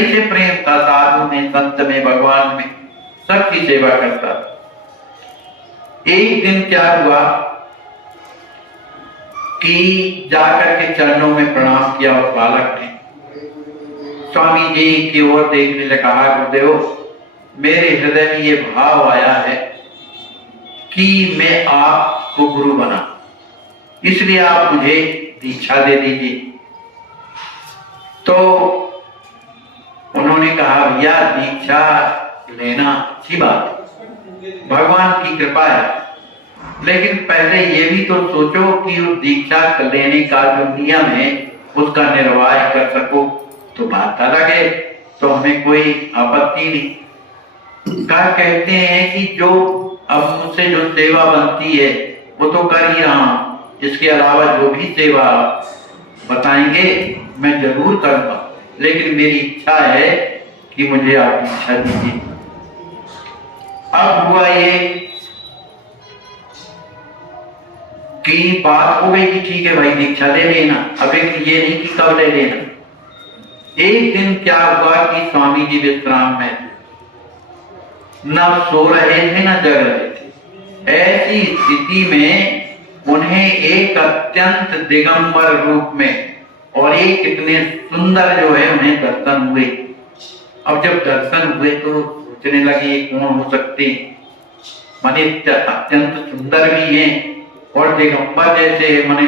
ऐसे प्रेम था साधु में, संत में, भगवान में, सबकी सेवा करता था। एक दिन क्या हुआ कि जाकर के चरणों में प्रणाम किया उस बालक ने। स्वामी जी की ओर देखने लगा, गुरुदेव मेरे हृदय में ये भाव आया है कि मैं आपको गुरु बना, इसलिए आप मुझे दीक्षा दे दीजिए। तो उन्होंने कहा, भैया दीक्षा लेना अच्छी बात है, भगवान की कृपा है, लेकिन पहले ये भी तो सोचो कि उस दीक्षा लेने का जो नियम है उसका निर्वाह कर सको, तो बात अलग है, तो हमें कोई आपत्ति नहीं। कहते हैं कि जो अब मुझसे जो सेवा बनती है वो तो कर ही रहा हूं, इसके अलावा जो भी सेवा बताएंगे मैं जरूर करूंगा, लेकिन मेरी इच्छा है कि मुझे आप दीक्षा दीजिए। अब हुआ ये कि बात हो गई कि ठीक है भाई दीक्षा ले लेना, अब एक ये नहीं कि कब ले लेना। एक दिन क्या हुआ कि स्वामी जी विश्राम में थे, न सो रहे थे न जग रहे थे। ऐसी स्थिति में उन्हें एक अत्यंत दिगंबर रूप में और एक इतने सुंदर जो है उन्हें दर्शन हुए। अब जब दर्शन हुए तो सोचने लगे कौन हो सकते, माने अत्यंत सुंदर भी हैं और दिगंबर जैसे, माने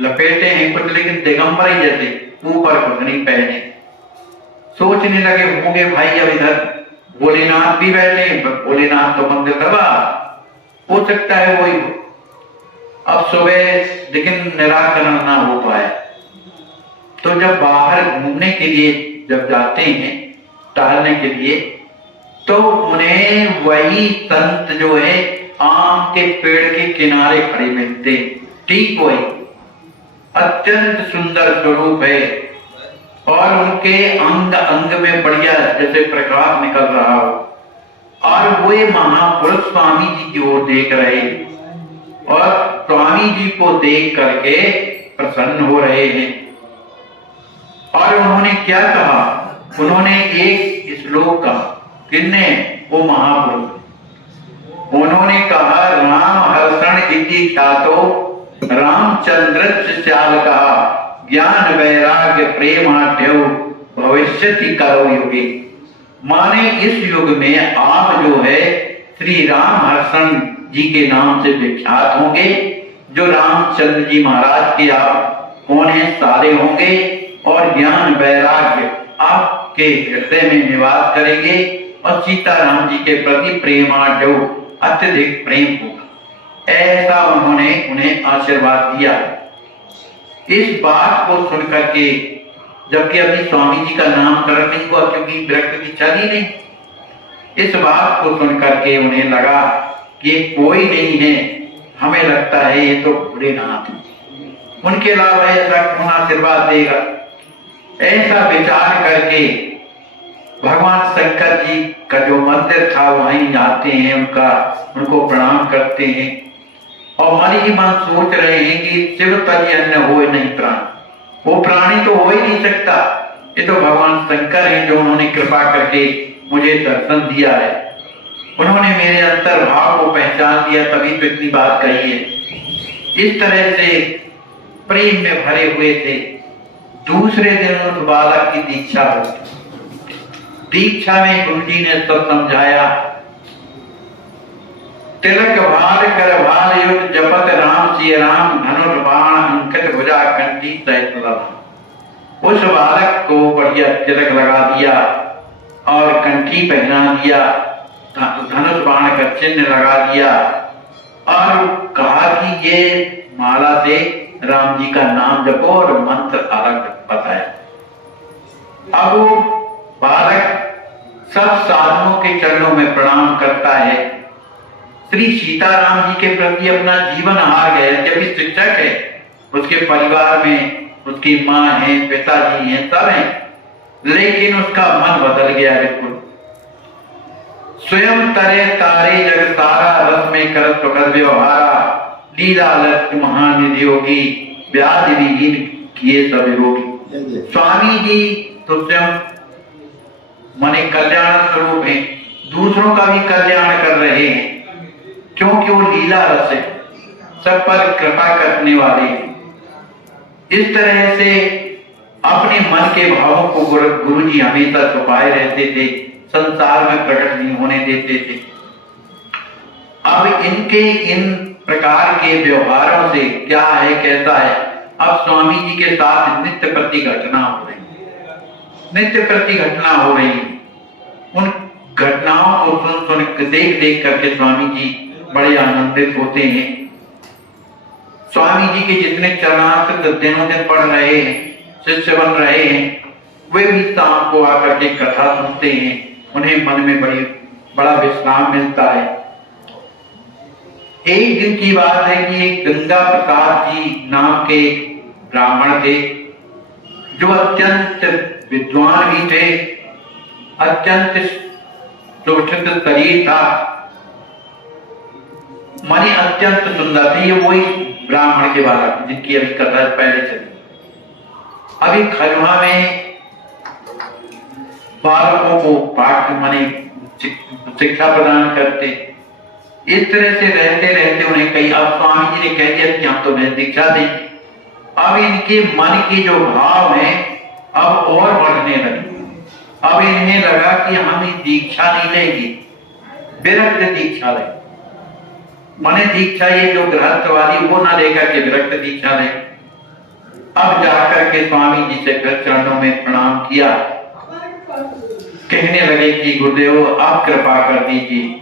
लपेटे हैं कुछ लेकिन दिगंबर ही जैसे, ऊपर कुछ नहीं पहने। सोचने लगे होंगे भाई अब इधर भोलेनाथ भी बैठे, भोलेनाथ तो मंदिर दबा, हो सकता है वही। अब सुबह लेकिन निराकरण ना हो पाया, तो जब बाहर घूमने के लिए जब जाते हैं टहलने के लिए, तो उन्हें वही संत जो है आम के पेड़ के किनारे खड़े मिलते, ठीक वही, अत्यंत सुंदर स्वरूप है और उनके अंग अंग में बढ़िया जैसे प्रकाश निकल रहा हो, और वे महापुरुष स्वामी जी की ओर देख रहे और स्वामी जी को देख करके प्रसन्न हो रहे हैं। और उन्होंने क्या कहा, उन्होंने एक श्लोक कहा, किन्ने, वो महापुरुष, उन्होंने कहा राम हर्षण इति ख्यातो रामचंद्र चाल कहा ज्ञान वैराग्य प्रेमाढ्यो भविष्यति करो युगे। माने इस युग में आप जो है श्री राम हर्षण जी के नाम से विख्यात होंगे, जो रामचंद्र जी महाराज के आप कौन है सारे होंगे, और ज्ञान वैराग्य आपके हृदय में निवास करेंगे, और सीताराम जी के प्रति प्रेमाढ्यो अत्यधिक प्रेम होगा। ऐसा उन्होंने उन्हें आशीर्वाद दिया। इस बात को सुनकर के, जबकि अभी स्वामी जी का नामकरण नहीं हुआ क्योंकि विरक्त की चली नहीं, इस बात को सुनकर के उन्हें लगा कि कोई नहीं है, हमें लगता है ये तो भोलेनाथ, उनके अलावा ऐसा कौन आशीर्वाद देगा। ऐसा विचार करके भगवान शंकर जी का जो मंदिर था वहीं जाते हैं, उनको प्रणाम करते हैं, और मन ही मन सोच रहे हैं कि शिव तरी अन्न हो नहीं प्राण, वो प्राणी तो हो ही नहीं सकता, ये तो भगवान शंकर हैं जो उन्होंने कृपा करके मुझे दर्शन दिया है, उन्होंने मेरे अंतर भाव को पहचान दिया, तभी तो इतनी बात कही है। इस तरह से प्रेम में भरे हुए थे। दूसरे दिन उस बालक की दीक्षा हुई। दीक्षा में गुरु जी ने सब समझाया, तिलक भार कर भार युद्ध जपत राम सिय राम धनुष बाण अंकित भुजा कंठी सहित लव। उस बालक को बढ़िया तिलक लगा दिया और कंठी पहना दिया, धनुष बाण का चिन्ह लगा दिया, और कहा कि ये माला से राम जी का नाम जपो और मंत्र अलग बताया। अब वो बालक सब साधुओं के चरणों में प्रणाम करता है, श्री सीताराम जी के प्रति अपना जीवन हार गया। जब शिक्षक है, उसके परिवार में उसकी माँ है, पिताजी हैं, सब हैं, लेकिन उसका मन बदल गया बिल्कुल। स्वयं तरे तारे जग तारा रस में कर सुखद व्यवहारा लीला लक्ष्य महानिधि योगी व्याधि विहीन किए सब रोगी। स्वामी जी तो स्वयं माने कल्याण स्वरूप हैं, दूसरों का भी कल्याण कर रहे हैं, क्योंकि वो लीला रस है, सब पर कृपा करने वाले हैं। इस तरह से अपने मन के भावों को गुरु जी हमेशा छुपाए रहते थे, संसार में प्रकट नहीं होने देते थे। अब इनके इन प्रकार के व्यवहारों से क्या है, कैसा है, अब स्वामी जी के साथ नित्य प्रति घटना हो रही, नित्य प्रति घटना हो रही। उन घटनाओं को सुन सुन देख देख करके स्वामी जी बड़े आनंदित होते हैं। स्वामी जी के जितने चरणामृत दिनों दिन पढ़ रहे हैं, शिष्य बन रहे हैं, वे भी शाम को आकर के कथा सुनते हैं, उन्हें मन में बड़ा विश्राम मिलता है। एक दिन की बात है कि एक गंगा प्रसाद जी नाम के ब्राह्मण थे, जो अत्यंत विद्वान भी थे, अत्यंत सुशिक्षित शरीर था, माने अत्यंत सुंदर थे। ये वही ब्राह्मण के बालक जिनकी अभी कथा पहले चली। अभी खजुआ में बालकों को पाठ माने शिक्षा प्रदान करते। इस तरह से रहते रहते उन्हें कई, अब स्वामी जी ने कह दिया कि हम तुम्हें दीक्षा देंगे। अब इनके मन के जो भाव हैं अब और बढ़ने लगे। अब इन्हें लगा कि हम दीक्षा नहीं लेंगे, विरक्त दीक्षा लेंगे। माने दीक्षा ये जो गृहस्थ वाली वो ना लेकर के विरक्त दीक्षा लें। अब जाकर के स्वामी जी से फिर चरणों में प्रणाम किया, कहने लगे कि गुरुदेव आप कृपा कर दीजिए,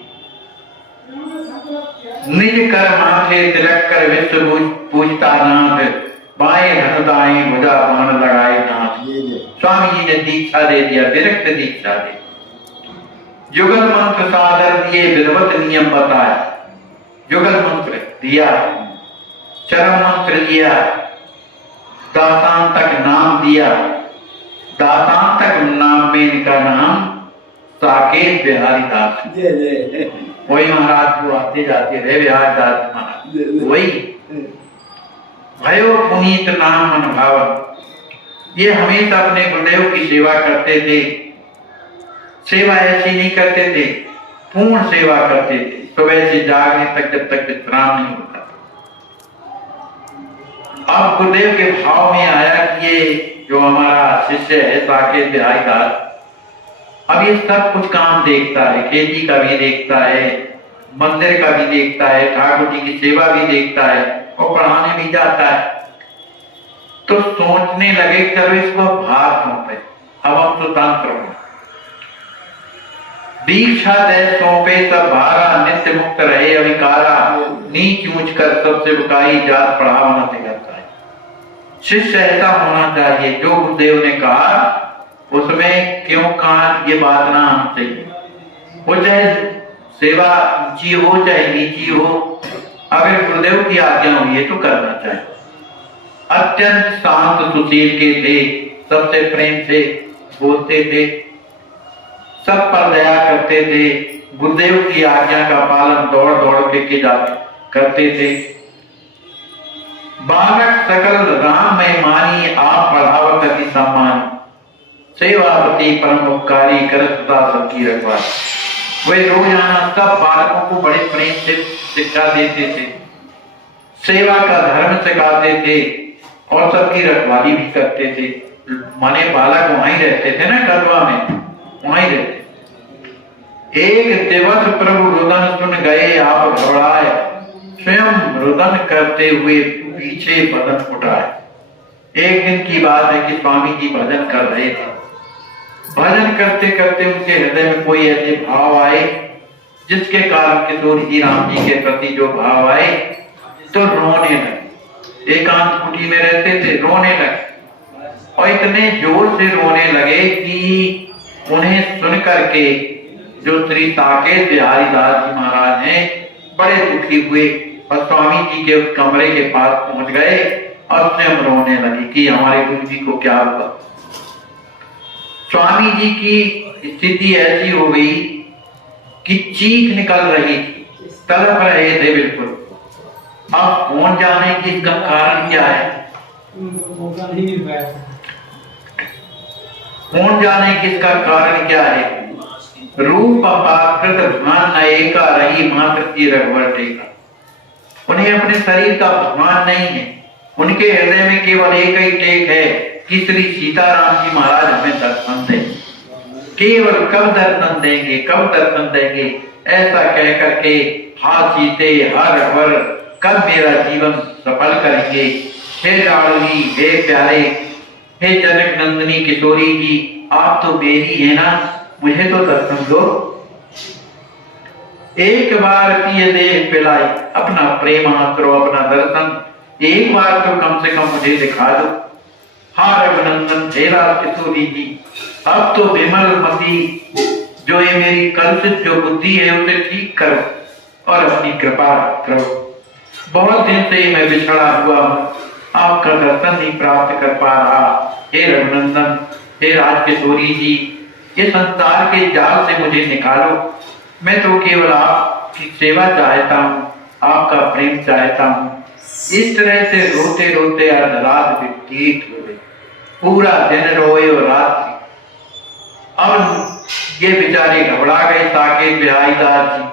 निज कर माथे तिलक कर विश्व पूजता नाथ, बाएं धन दाएं भुजा बाण लगाए नाथ। स्वामी जी ने दीक्षा दे दिया, विरक्त दीक्षा दे। युगल मंत्र सादर दिए, विधवत नियम बताया। युगल मंत्र दिया, चरम मंत्र दिया, दासांतक नाम दिया। दासांतक नाम में इनका नाम साकेत बिहारी दास, वही महाराज जो आते जाते रहे बिहारी दास महाराज, वही भयो पुनीत नाम मन भावन। ये हमेशा अपने गुरुदेव की सेवा करते थे। सेवा ऐसी नहीं करते थे, पूर्ण सेवा करते थे, सुबह से जागने तक जब तक विश्राम नहीं होता। अब गुरुदेव के भाव में आया कि ये जो हमारा शिष्य है साकेत बिहारी दास, अब ये सब कुछ काम देखता है, खेती का भी देखता है, मंदिर का भी देखता है, ठाकुर जी की सेवा भी देखता है और पढ़ाने भी जाता है। तो सोचने लगे चलो इसको भार सौंपे, अब हम स्वतंत्र हो, दीक्षा दे सौंपे सब भारा, नित्य मुक्त रहे अविकारा, नीच ऊंच कर सबसे बुकाई, जात पढ़ावा न करता है। शिष्य ऐसा होना चाहिए, जो गुरुदेव ने कहा उसमें क्यों कहा ये बात ना आनी चाहिए। वो चाहे सेवा ऊंची हो चाहे नीची हो, अगर गुरुदेव की आज्ञा हुई है तो करना चाहिए। अत्यंत शांत सुशील के थे, सबसे प्रेम से बोलते थे, सब पर दया करते थे, गुरुदेव की आज्ञा का पालन दौड़ दौड़ के करते थे। बालक सकल राम में मानी, आप बढ़ावत अति सम्मान, सेवापति परम उपकारी, कर सदा सबकी रखवाली। वे रोजाना सब बालकों को बड़े प्रेम से शिक्षा देते थे, सेवा का धर्म सिखाते थे और सबकी रखवाली भी करते थे। माने बालक वहीं रहते थे ना कलवा में, वहीं रहते। एक दिवस प्रभु रुदन सुन गए आप घबराए, स्वयं रुदन करते हुए पीछे बदन उठाए। एक दिन की बात है कि स्वामी जी भजन कर रहे थे। भजन करते करते उनके हृदय में कोई ऐसे भाव आए जिसके कारण किशोर जी राम जी के प्रति जो भाव आए तो रोने लगे। एकांत कुटी में रहते थे, रोने लगे और इतने जोर से रोने लगे कि उन्हें सुन करके जो श्री साकेत बिहारी दास जी महाराज हैं बड़े दुखी हुए और स्वामी जी के उस कमरे के पास पहुंच गए और स्वयं रोने लगे कि हमारे गुरु जी को क्या हुआ। स्वामी जी की स्थिति ऐसी हो गई कि चीख निकल रही थी, तड़प रहे थे बिल्कुल। अब कौन जाने कि इसका कारण क्या है। कौन जाने किसका कारण क्या है। रूप अपाकृत भान न एका, रही मात्र की रघुवर टेका। उन्हें अपने शरीर का भान नहीं है, उनके हृदय में केवल एक ही टेक है कि श्री सीताराम जी महाराज हमें दर्शन दें। केवल कब दर्शन देंगे, कब दर्शन देंगे, ऐसा कह करके हा सीते, हा रघुवर, कब मेरा जीवन सफल करेंगे। हे लाडली, हे प्यारे, हे जनक नंदिनी किशोरी जी, आप तो मेरी है ना, मुझे तो दर्शन दो। एक बार पिए देह पिलाई, अपना प्रेम आश्रो, अपना दर्शन एक बार तो कम से कम मुझे दिखा दो। हा रघुनंदन, हे राज किशोरी जी, अब तो विमल मती जो ये मेरी कलुषित जो बुद्धि है उसे ठीक करो और अपनी कृपा करो। बहुत दिन से मैं बिछड़ा हुआ हूँ, आपका दर्शन नहीं प्राप्त कर पा रहा। हे रघुनंदन, हे राज किशोरी जी, ये संसार के जाल से मुझे निकालो। मैं तो केवल आपकी सेवा चाहता हूँ, आपका प्रेम चाहता हूँ। इस तरह से रोते रोते रात व्यतीत हो गई, पूरा दिन रोए और रात थी। अब ये बेचारे घबरा गए। साकेत बिहारीदास जी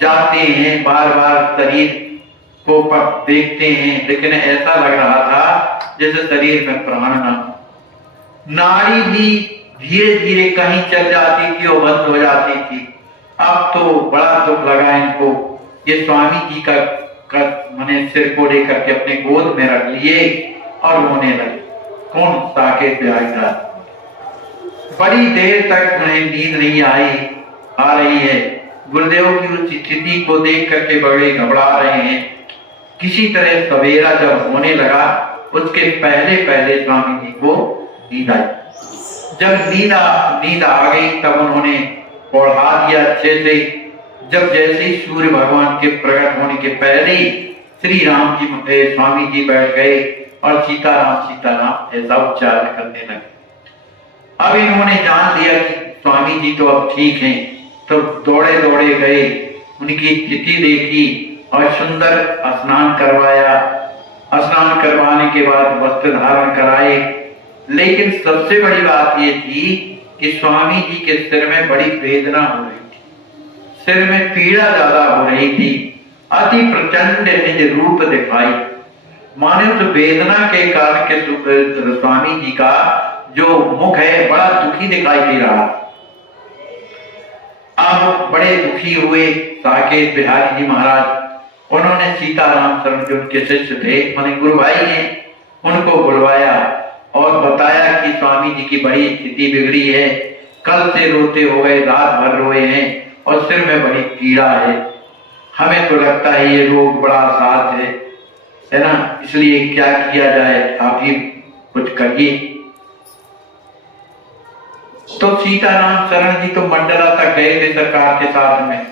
जाते हैं, बार बार शरीर को देखते हैं, लेकिन ऐसा लग रहा था जैसे शरीर में प्राण ना हो। नाड़ी भी धीरे धीरे कहीं चल जाती थी और बंद हो जाती थी। अब तो बड़ा दुख लगा इनको। ये स्वामी जी का मैंने सिर को लेकर के अपने गोद में रख लिए और रोने लगे। कौन? साकेत बिहारीदास। बड़ी देर तक उन्हें नींद नहीं आ रही है। गुरुदेव की उस स्थिति को देख करके बड़े घबरा रहे हैं। किसी तरह सवेरा जब होने लगा, उसके पहले पहले स्वामी जी को नींद आई। जब नींद आ गई तब उन्होंने पढ़ा दिया अच्छे से। जब जैसे ही सूर्य भगवान के प्रकट होने के पहले ही श्री राम जी स्वामी जी बैठ गए और सीताराम सीताराम ऐसा उच्चारण करने लगे। अब इन्होंने जान लिया कि स्वामी जी तो अब ठीक हैं, तो दौड़े दौड़े गए, उनकी स्थिति देखी और सुंदर स्नान करवाया। स्नान करवाने के बाद वस्त्र धारण कराए। लेकिन सबसे बड़ी बात ये थी कि स्वामी जी के सिर में बड़ी वेदना हो रही थी, सिर में पीड़ा ज्यादा हो रही थी। अति प्रचंड निज रूप दिखाई, माने उस वेदना के कारण के स्वामी जी का जो मुख है बड़ा दुखी दिखाई दे रहा। अब बड़े दुखी हुए साकेत बिहारी जी महाराज। उन्होंने सीताराम शरण जो उनके शिष्य थे, माने गुरु भाई ने, उनको बुलवाया और बताया कि स्वामी जी की बड़ी स्थिति बिगड़ी है, कल से रोते हो गए, रात भर रोए हैं और सिर में बड़ी पीड़ा है। हमें तो लगता है ये रोग बड़ा असाध्य है ना, इसलिए क्या किया जाए, आप ही कुछ करिए। तो सीताराम शरण जी तो मंडला तक गए थे सरकार के साथ में।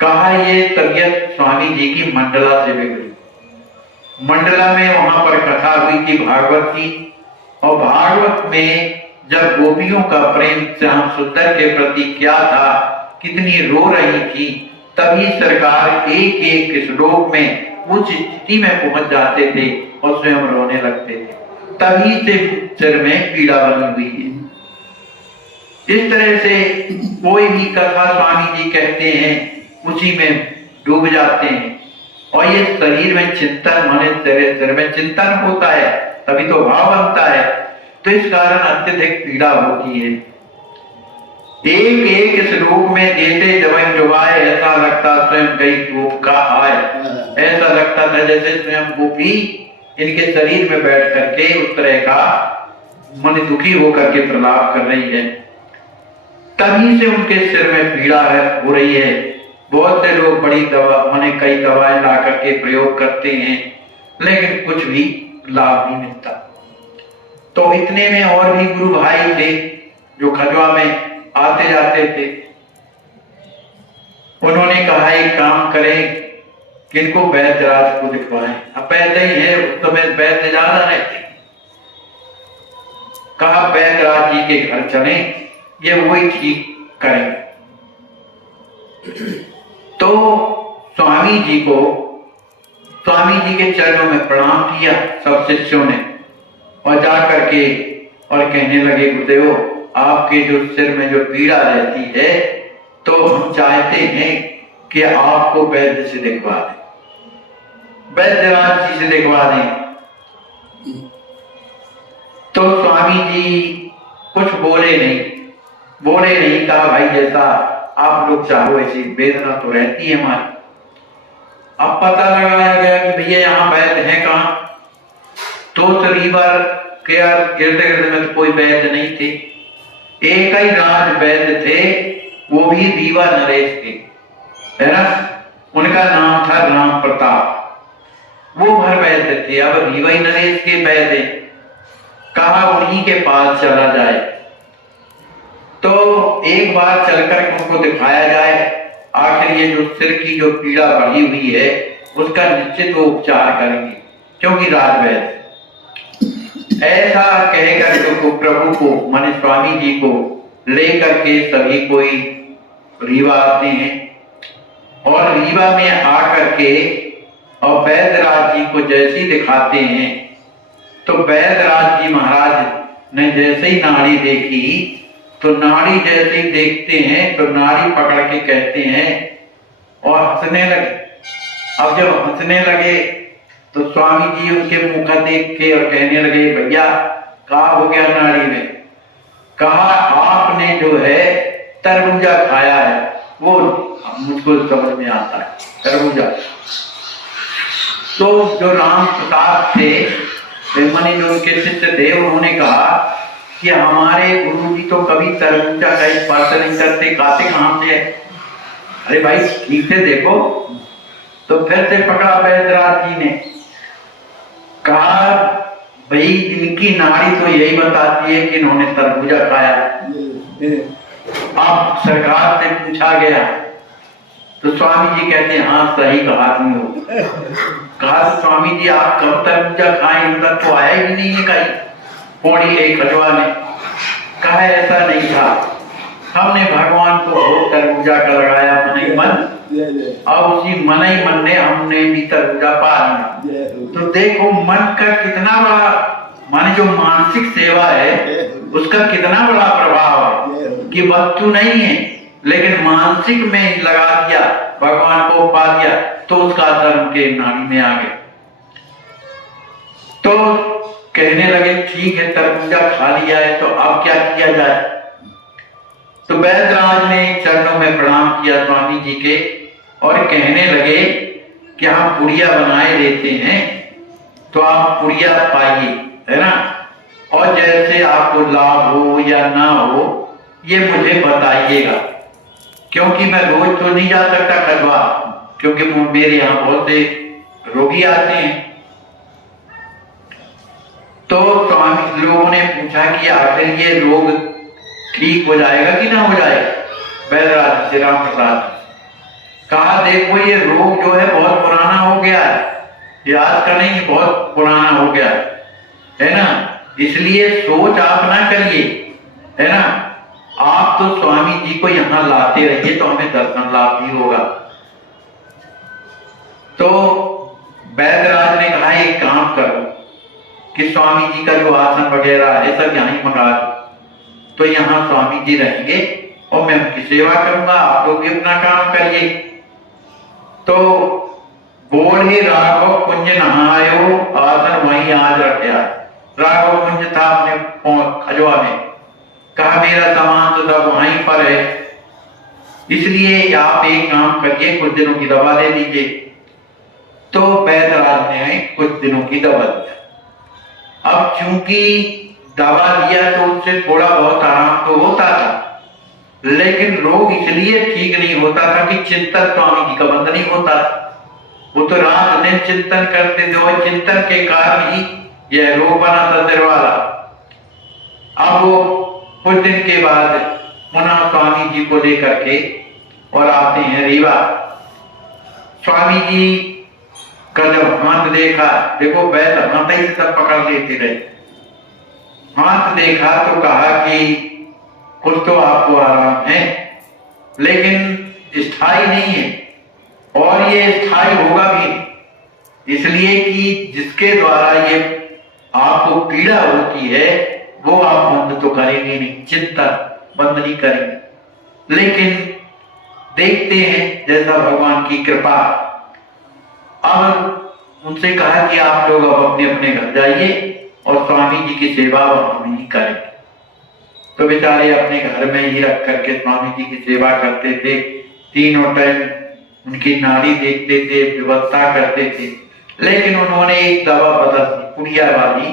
कहा ये तबियत स्वामी जी की मंडला से बिगड़ी। मंडला में वहां पर कथा हुई थी भागवत की, और भागवत में जब गोपियों का प्रेम श्याम सुंदर के प्रति क्या था, कितनी रो रही थी, तभी सरकार एक एक श्लोक में उस स्थिति में पहुंच जाते थे और स्वयं रोने लगते थे। तभी से सिर में पीड़ा बनी हुई है। इस तरह से कोई भी कथा स्वामी जी कहते हैं उसी में डूब जाते हैं। और ये शरीर में चिंतन, माने सिर में चिंतन होता है तभी तो भाव बनता है, तो इस कारण अत्यधिक पीड़ा होती है। एक एक श्लोक में देते जब डुबाए, ऐसा लगता स्वयं कई गोप का आए। ऐसा लगता था जैसे स्वयं गोपी इनके शरीर में बैठ करके उस तरह का मन दुखी होकर के प्रलाप कर रही है। तभी से उनके सिर में पीड़ा हो रही है। बहुत से लोग बड़ी दवा, माने कई दवाएं ला करके प्रयोग करते हैं, लेकिन कुछ भी लाभ नहीं मिलता। तो इतने में और भी गुरु भाई थे जो खजवा में आते जाते थे। उन्होंने कहा एक काम करें, किनको वैद्यराज को दिखवाएं। अब वैद्य ही है, उस समय वैद्य ज्यादा रहते। कहा वैद्यराज जी के घर चलें, ये वही ठीक करें। तो स्वामी जी के चरणों में प्रणाम किया सब शिष्यों ने, और जाकर के और कहने लगे गुरुदेव, आपके जो सिर में जो पीड़ा रहती है तो हम चाहते हैं कि आपको वैद्य से दिखवा दें, वैद्यराज जी से दिखवा दें। तो स्वामी जी कुछ बोले नहीं, कहा भाई जैसा आप लोग चाहो ऐसी वेदना तो रहती है हमारी। अब पता लगाया गया कि भैया यहाँ वैद्य है कहाँ, तो रीवा के गिरते गिरते में तो कोई वैद्य नहीं थे, एक ही राज वैद्य थे, वो भी रीवा नरेश थे, है ना, उनका नाम था राम प्रताप, वो भर वैद्य थे। अब रीवा नरेश के वैद्य, कहा उन्हीं के पास चला जाए। तो एक बार चलकर उनको दिखाया जाए, आखिर ये जो सिर की जो पीड़ा बढ़ी हुई है उसका निश्चित वो उपचार करेंगे, क्योंकि राजवैद्य। ऐसा कहकर तो प्रभु को माने स्वामी जी को लेकर के सभी कोई रीवा आते हैं, और रीवा में आकर के और वैद्यराज जी को जैसी दिखाते हैं तो वैद्यराज जी महाराज ने जैसे ही नाड़ी देखी, तो नाड़ी जैसे ही देखते हैं तो नाड़ी पकड़ के कहते हैं और हंसने लगे। अब जब हंसने लगे तो स्वामी जी उनके मुंह का देख के और कहने लगे, भैया क्या हो गया नाड़ी में? कहा आपने जो है तरबूजा खाया है, वो मुझको समझ में आता है, तरबूजा। तो जो राम प्रताप थे मनी जो उनके शिष्य थे, उन्होंने कहा कि हमारे गुरु जी तो कभी तरबूजा का स्पर्श नहीं करते, खाते कहां से? अरे भाई ठीक से देखो। तो फिर से पकड़ा वैद्यराज जी ने, कहा भाई इनकी नाड़ी तो यही बताती है कि इन्होंने तरबूजा खाया। अब सरकार से पूछा गया तो स्वामी जी कहते हैं हाँ सही कहा तुम लोग। कहा स्वामी जी आप कब तरबूजा खाए, उनका तो आया ही नहीं है कहीं पौड़ी एक खजवा में। कहा ऐसा नहीं था, हमने भगवान को भोग तरबूजा का लगाया मन ही मन, और उसी मन ही मन ने हमने भी तरबूजा पा लिया। तो देखो मन का कितना बड़ा, माने जो मानसिक सेवा है उसका कितना बड़ा प्रभाव है कि वस्तु नहीं है लेकिन मानसिक में लगा दिया, भगवान को पा दिया, तो उसका असर उनके नाड़ी में आ गया। तो कहने लगे ठीक है तरबूजा खा लिया है तो अब क्या किया जाए? तो वैद्यराज ने चरणों में प्रणाम किया स्वामी जी के और कहने लगे कि हम पुड़िया बनाए देते हैं, तो आप पुड़िया पाइए, है ना, और जैसे आपको लाभ हो या ना हो ये मुझे बताइएगा, क्योंकि मैं रोज तो नहीं जा सकता खजवा, क्योंकि मेरे यहाँ बहुत से रोगी आते हैं। तो स्वामी लोगों ने पूछा कि आखिर ये रोग ठीक हो जाएगा कि ना हो जाएगा? वैद्यराज श्री राम प्रसाद कहा देखो ये रोग जो है बहुत पुराना हो गया है, ये आज का नहीं, बहुत पुराना हो गया है ना, इसलिए सोच आप ना करिए, है ना, आप तो स्वामी जी को यहाँ लाते रहिए तो हमें दर्शन लाभ भी होगा। तो वैद्यराज ने कहा एक काम करो कि स्वामी जी का जो आसन वगैरह है सब यहाँ ही मंगा दो, तो यहाँ स्वामी जी रहेंगे और मैं उनकी सेवा करूंगा, आप लोग भी अपना काम करिए। तो बोले राघव कुंज नहायो, आसन वहीं आज रखा। राघव कुंज था अपने खजवा में, कहा मेरा सामान तो सब वहीं पर है, इसलिए आप एक काम करिए कुछ दिनों की दवा दे दीजिए। तो वैद्यराज ने कुछ दिनों की दवा दिया। अब चूंकि दवा दिया तो उससे थोड़ा बहुत आराम तो होता था, लेकिन रोग इसलिए ठीक नहीं होता था कि चिंतन स्वामी जी का बंद नहीं होता, वो तो रात दिन चिंतन करते थे और चिंतन के कारण ही यह रोग बना था सिर वाला। अब वो कुछ दिन के बाद पुनः स्वामी जी को लेकर के और आते हैं रीवा। स्वामी जी का जब हाथ देखा, देखो वैद्य हाथ ही से सब पकड़ लेते रहे, हाथ देखा तो कहा कि कुछ तो आपको आराम है लेकिन स्थायी नहीं है, और ये स्थायी होगा भी इसलिए कि जिसके द्वारा ये आपको पीड़ा होती है वो आप बंद तो करेंगे नहीं, चिंता बंद नहीं करेंगे। लेकिन देखते हैं जैसा भगवान की कृपा। अब उनसे कहा कि आप लोग अब अपने अपने घर जाइए और स्वामी जी की सेवा हम ही करेंगे। तो बेचारे अपने घर में ही रख करके स्वामी जी की सेवा करते थे, तीनों टाइम उनकी नाड़ी देखते थे, व्यवस्था करते थे। लेकिन उन्होंने एक दवा बदल दी, पुड़िया वाली,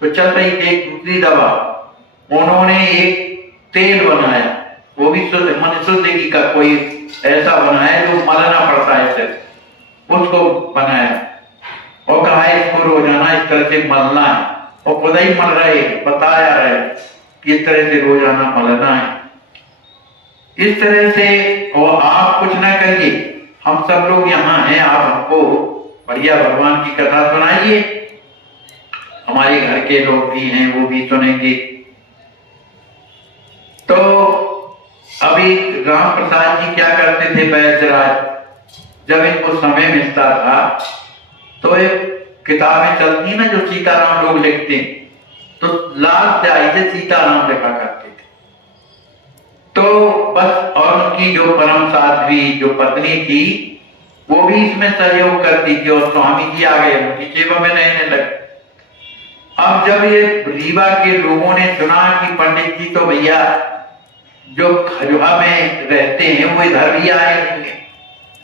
तो चल रही थी एक दूसरी दवा। उन्होंने एक तेल बनाया, वो भी शुद्ध का कोई ऐसा बनाया जो मलना पड़ता है सिर्फ, उसको बनाया और कहा इसको रोजाना इस तरह से मलना है। और खुद ही मल रहे, बताया रहे कि इस तरह से रोजाना मलना है, इस तरह से। और आप कुछ ना करिए, हम सब लोग यहाँ हैं, आप हमको बढ़िया भगवान की कथा सुनाइए, हमारे घर के लोग भी हैं वो भी सुनेंगे। तो अभी राम प्रसाद जी क्या करते थे बैजराज, जब इनको समय मिलता था तो एक किताबें चलती ना जो सीताराम लोग लिखते हैं, तो लाल स्याही से सीताराम लिखा करते थे। तो बस, और उनकी जो परम साध्वी जो पत्नी थी वो भी इसमें सहयोग करती थी, और स्वामी जी आ गए उनकी सेवा में रहने लगे। अब जब ये रीवा के लोगों ने सुना कि पंडित जी तो भैया जो खजुहा में रहते हैं वो इधर भी आए होंगे,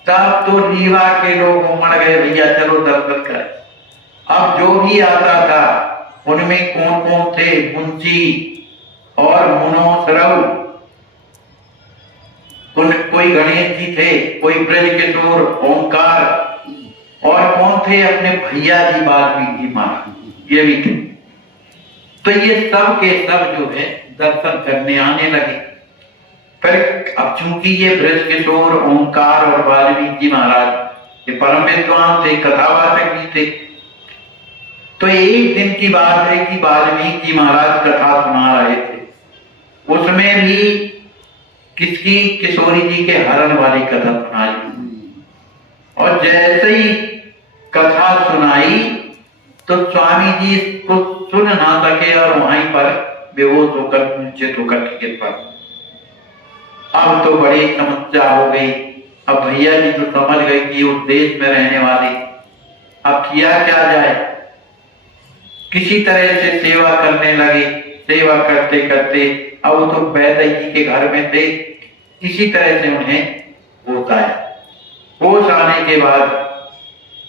तब तो रीवा के लोग उमड़ गए, भैया चलो दर्शन करें। अब जो भी आता था उनमें कौन कौन थे, मुंशी और मुनोसरव, कोई गणेश जी थे, कोई ब्रज किशोर, ओंकार, और कौन थे अपने भैया जी वाल्मीकि जी महाराज, ये भी थे। तो ये सब के सब जो है दर्शन करने आने लगे। फिर अब चूंकि ये ब्रज किशोर, ओंकार और वाल्मीकि जी महाराज ये परम विद्वान थे, कथावाचक भी थे। तो एक दिन की बात है कि वाल्मीकि जी महाराज कथा सुना रहे थे, उसमें भी किसकी, किशोरी जी के हरण वाली कथा सुनाई। और जैसे ही कथा सुनाई तो स्वामी जी इसको सुन ना सके और वहीं पर बेहोश होकर मूर्छित होकर गिर पड़े। अब तो बड़ी समस्या हो गई। अब भैया जी तो समझ गए कि उस देश में रहने वाले, अब किया क्या जाए। किसी तरह से सेवा करने लगे, सेवा करते करते अब वो तो वैद्य जी के घर में थे, इसी तरह से उन्हें होता है। होश आने के बाद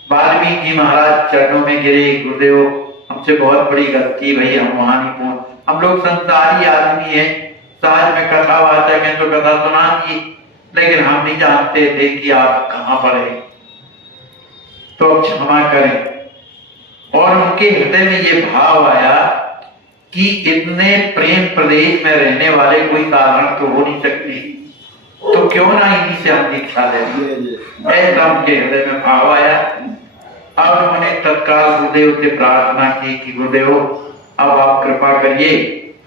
वाल्मीकि जी महाराज चरणों में गिरे, गुरुदेव हमसे बहुत बड़ी गलती भई, हम वहां नहीं पहुंच, हम लोग संसारी आदमी हैं, समाज में कथावाचक हैं तो कथा सुना दी, लेकिन हम नहीं जानते थे कि आप कहां पर हैं, तो क्षमा करें। और उनके हृदय में ये भाव आया कि इतने प्रेम प्रदेश में रहने वाले कोई साधारण तो हो नहीं सकते, तो क्यों ना इन्हीं से हम दीक्षा लें। ऐसा उनके हृदय में भाव आया। अब उन्होंने तत्काल गुरुदेव से प्रार्थना की कि गुरुदेव अब आप कृपा करिए,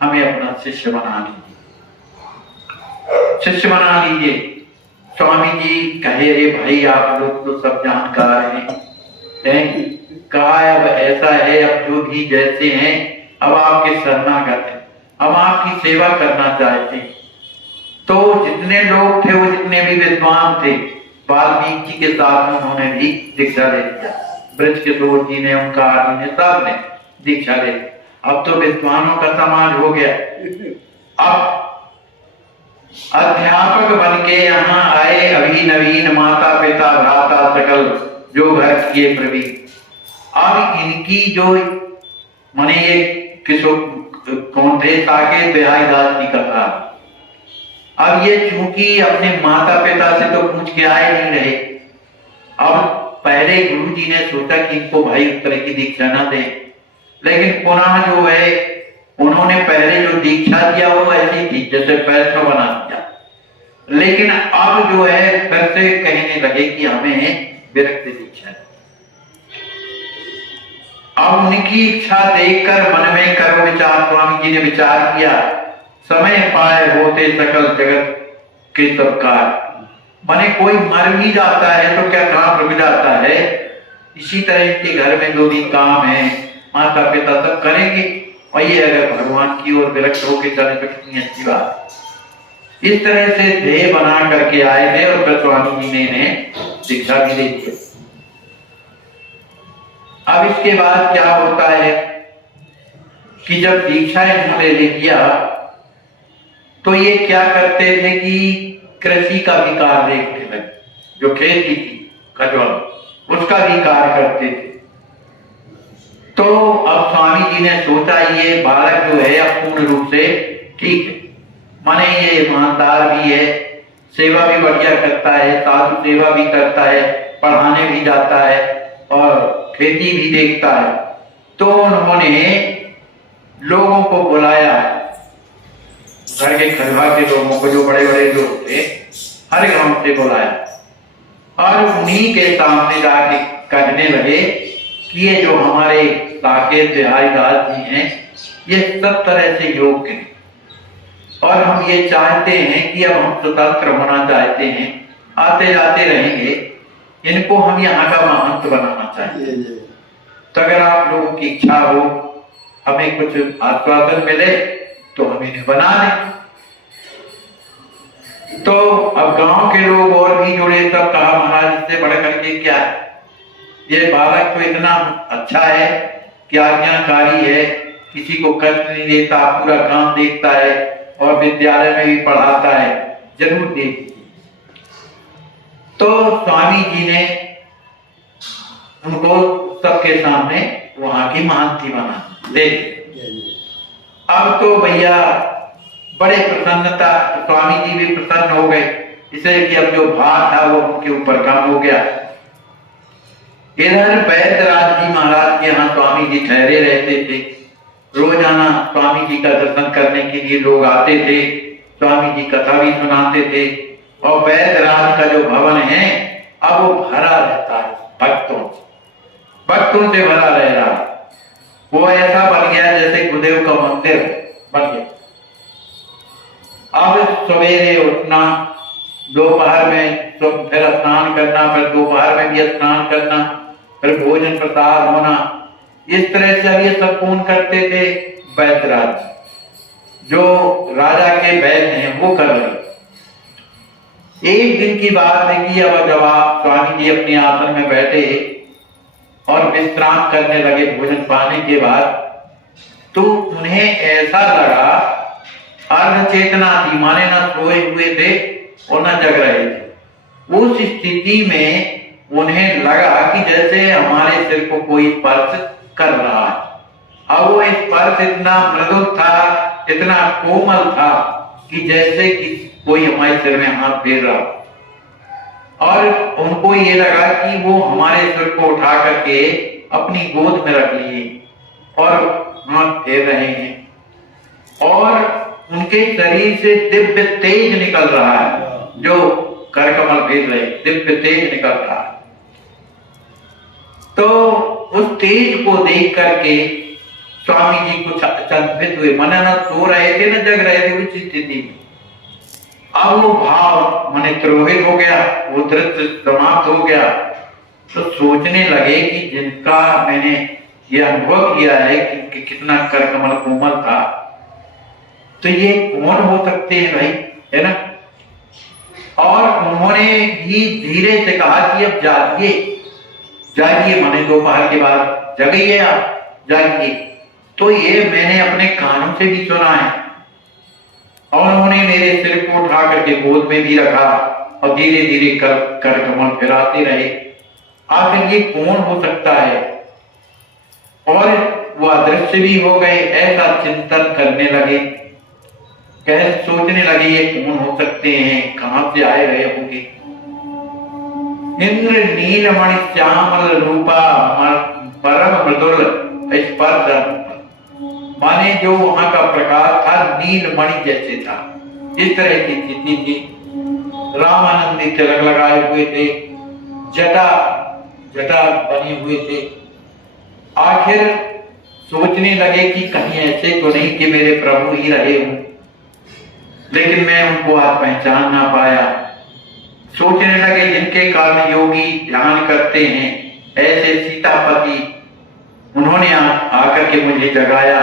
हमें अपना शिष्य बना लीजिए, शिष्य बना लीजिए। स्वामी जी कहे, अरे भाई आप लोग तो सब जानकार हैं, कहा अब ऐसा है, अब जो भी जैसे हैं अब आपके शरणागत हैं, हम आपकी सेवा करना चाहते हैं। तो जितने लोग थे वो जितने भी विद्वान थे, वाल्मीकि जी के साथ उन्होंने भी दीक्षा ले लिया, ब्रज किशोर जी ने, ओंकार जी ने, सब ने दीक्षा ले ली। अब तो विद्वानों का समाज हो गया। अब अध्यापक बन के यहाँ आए अभी नवीन, माता पिता भ्राता सकल जो घर किए प्रवीण। अब इनकी जो माने ये किशोर कौन थे, साकेत बिहारी दास जी का। अब ये चूंकि अपने माता पिता से तो पूछ के आए नहीं रहे, अब पहले गुरु जी ने सोचा कि इनको भाई उस तरह की दीक्षा ना दे, लेकिन पुनः जो है उन्होंने पहले जो दीक्षा दिया वो ऐसी थी जैसे वैष्णव बना दिया, लेकिन अब जो है फिर से कहने लगे कि हमें विरक्त दीक्षा। अब उनकी इच्छा देखकर मन में करो विचार, स्वामी जी ने विचार किया, समय पाए होते सकल जगत के सबकार। माने कोई मर भी जाता है तो क्या काम रुक जाता है, इसी तरह के घर में जो भी काम है माता पिता सब करेंगे, ये अगर भगवान की ओर विरक्त होकर चले तो कितनी अच्छी बात। इस तरह से ध्येय बना करके आए थे और फिर स्वामी जी ने इन्हें शिक्षा भी दे दी। अब इसके बाद क्या होता है कि जब दीक्षा इन्होंने ले लिया तो ये क्या करते थे कि कृषि का भी कार्य देखने लगे, जो खेती थी खजौल उसका भी कार्य करते थे। तो अब स्वामी जी ने सोचा ये बालक जो है अब पूर्ण रूप से ठीक है, माने ये ईमानदार भी है, सेवा भी बढ़िया करता है, साधु सेवा भी करता है, पढ़ाने भी जाता है और खेती भी देखता है। तो उन्होंने लोगों को बुलाया, घर के खलवा के लोगों को, जो बड़े बड़े लोग थे, हर गांव से बुलाया और उन्हीं के सामने जाके कहने लगे कि ये जो हमारे साकेत बिहारी दास जी हैं ये सब तरह से योग्य हैं और हम ये चाहते हैं कि अब हम स्वतंत्र होना चाहते हैं, आते जाते रहेंगे, इनको हम यहाँ का महंत बनाना चाहिए। तो अगर आप लोगों की इच्छा हो, हमें कुछ आश्वासन मिले तो हम इन्हें बना दें। तो अब गांव के लोग और भी जुड़े, सब कहा महाराज इससे बढ़ करके क्या है, ये बालक तो इतना अच्छा है कि आज्ञाकारी है, किसी को कष्ट नहीं देता, पूरा काम देखता है और विद्यालय में भी पढ़ाता है, जरूर देखिए। तो स्वामी जी ने उनको सबके सामने वहां की महंती बना दे। अब तो भैया बड़े प्रसन्नता, स्वामी जी भी प्रसन्न हो गए, इसलिए कि अब जो भार था वो उनके ऊपर कम हो गया। इधर वैद्यराज जी महाराज के यहाँ स्वामी जी ठहरे रहते थे, रोजाना स्वामी जी का दर्शन करने के लिए लोग आते थे, स्वामी जी कथा भी सुनाते थे और वैद्यराज का जो भवन है अब वो भरा रहता है भक्तों से भरा रह रहा। वो ऐसा बन गया जैसे गुरुदेव का मंदिर बन गया। अब सवेरे उठना, दोपहर में तो फिर स्नान करना, फिर दोपहर में भी स्नान करना, फिर भोजन प्रसाद होना, इस तरह से अब ये सब कौन करते थे, वैद्यराज जो राजा के वैद्य हैं वो कर रहे। एक दिन की बात है कि अब जब आप स्वामी जी अपने आसन में बैठे और विश्राम करने लगे भोजन पाने के बाद, तो उन्हें ऐसा लगा, अर्ध चेतना थी, माने ना सोए हुए थे और ना जग रहे थे। उस स्थिति में उन्हें लगा कि जैसे हमारे सिर को कोई स्पर्श कर रहा है। अब वो स्पर्श इतना मृदुल था, इतना कोमल था कि जैसे कि कोई हमारे सिर में हाथ फेर रहा, और उनको ये लगा कि वो हमारे सिर को उठा करके अपनी गोद में रख लिए और हाथ फेर रहे हैं और उनके शरीर से दिव्य तेज निकल रहा है, जो कर कमल भेज रहे, दिव्य तेज निकल रहा है। तो उस तेज को देख करके स्वामी जी कुछ अचंभित हुए, मन न सो रहे थे न जग रहे थे उस स्थिति में। अब वो भाव मन तिरोहित हो गया, वो दृश्य समाप्त हो गया। तो सोचने लगे कि जिनका मैंने ये अनुभव किया है कि कितना कर कमल कोमल था, तो ये कौन हो सकते हैं भाई, है ना। और उन्होंने भी धीरे से कहा कि अब जागिए जागिए, माने दोपहर के बाद जगिए, आप जागिए। तो ये मैंने अपने कानों से भी सुना है और उन्होंने मेरे सिर को उठा करके गोद में भी रखा और धीरे धीरे कर कमल फिराते रहे। आखिर ये कौन हो सकता है, और वह अदृश्य भी हो गए। ऐसा चिंतन करने लगे, सोचने लगे ये कौन हो सकते हैं, कहां से आए रहे होंगे। इंद्र नीलमणि श्यामल रूपा परम मृदुल स्पर्श, माने जो वहां का प्रकाश था नीलमणि जैसे था, इस तरह की स्थिति थी। रामानंदी तिलक लगाए हुए थे, जटा बने हुए थे। आखिर सोचने लगे कि कहीं ऐसे तो नहीं कि मेरे प्रभु ही रहे हों, लेकिन मैं उनको आज पहचान ना पाया। सोचने लगे जिनके कारण योगी ध्यान करते हैं, ऐसे सीतापति, उन्होंने आकर के मुझे जगाया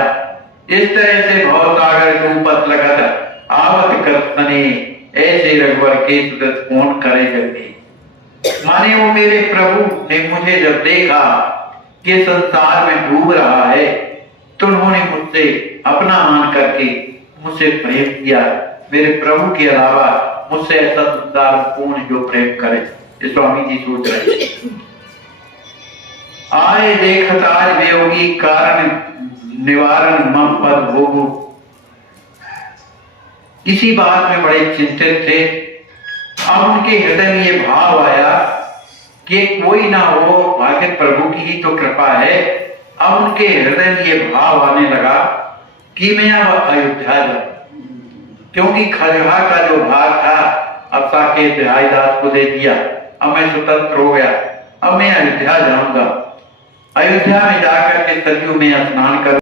इस तरह से भव सागर डूबत लगत आवत करतने, ऐसे रघुवर के सुदत कौन करे जगदीश। माने वो मेरे प्रभु ने मुझे जब देखा कि संसार में डूब रहा है, तो उन्होंने मुझसे अपना मान करके मुझसे प्रेम किया। मेरे प्रभु के अलावा मुझसे ऐसा संसार कौन जो प्रेम करे। ये स्वामी जी सोच रहे हैं। आए देखत आज वियोगी कारण निवारण मम पद भोगु। इसी बात में बड़े चिंतित थे। अब उनके हृदय में ये भाव आया कि कोई ना हो, भाग्य प्रभु की ही तो कृपा है। अब उनके हृदय में ये भाव आने लगा कि मैं अब अयोध्या जाऊं, क्योंकि खजहा का जो भाग था अब साकेत बिहारीदास को दे दिया। अब मैं स्वतंत्र हो गया, अब मैं अयोध्या जाऊंगा। अयोध्या में जाकर के सरयू में स्नान कर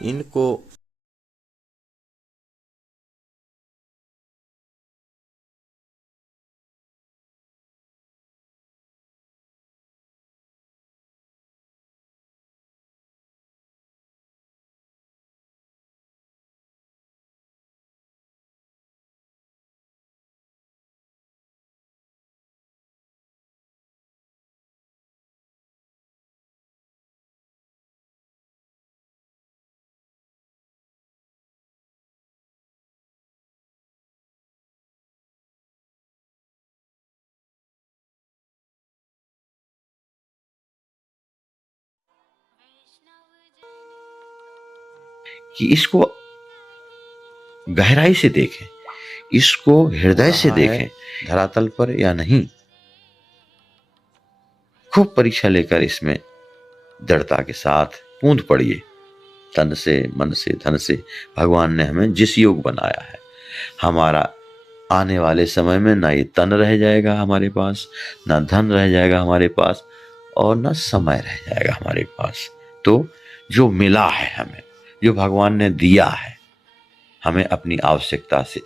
इनको कि इसको गहराई से देखें, इसको हृदय से देखें, धरातल पर या नहीं। खूब परीक्षा लेकर इसमें दृढ़ता के साथ कूद पड़िए। तन से, मन से, धन से भगवान ने हमें जिस योग बनाया है, हमारा आने वाले समय में ना ये तन रह जाएगा हमारे पास, ना धन रह जाएगा हमारे पास, और ना समय रह जाएगा हमारे पास। तो जो मिला है हमें, जो भगवान ने दिया है, हमें अपनी आवश्यकता से